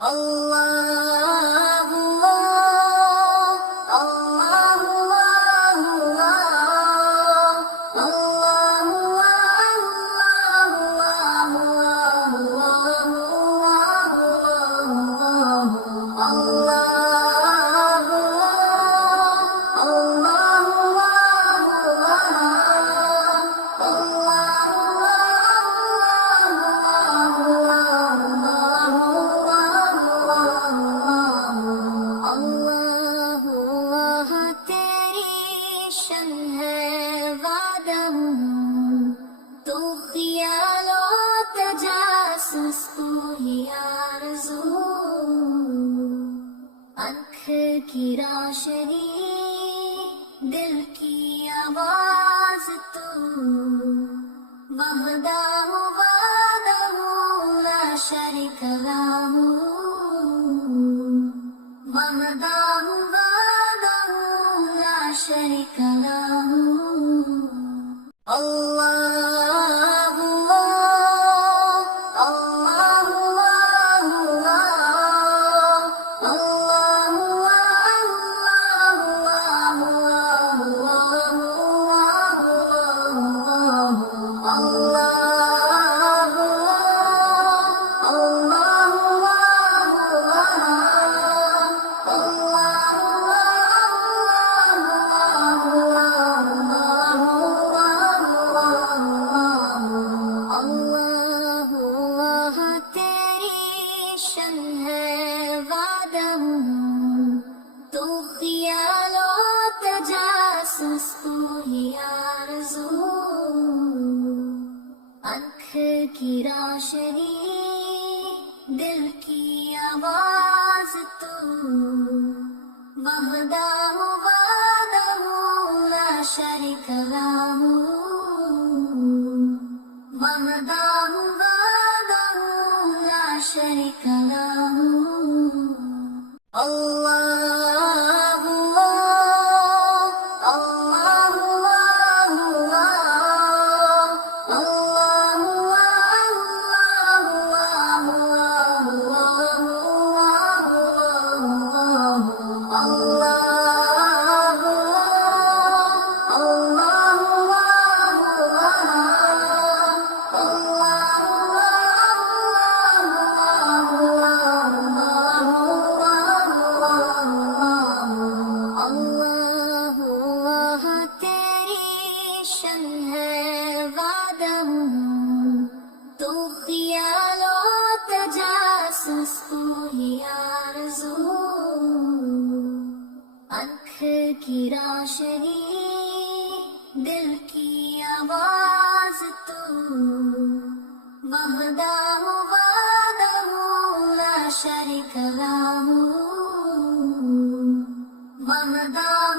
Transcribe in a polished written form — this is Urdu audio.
اللہ اللہ کی روشنی دل کی آواز تو وحدہ وحدہ لا شریک لہ وحدہ وحدہ لا شریک لہ اللہ کی روشنی دل کی آواز تو وحدہ وحدہ لا شریک لہ وحدہ وحدہ لا شریک لہ اللہ کی روشنی دل کی آواز تو وحدہ وحدہ لا شریک لہ وحدہ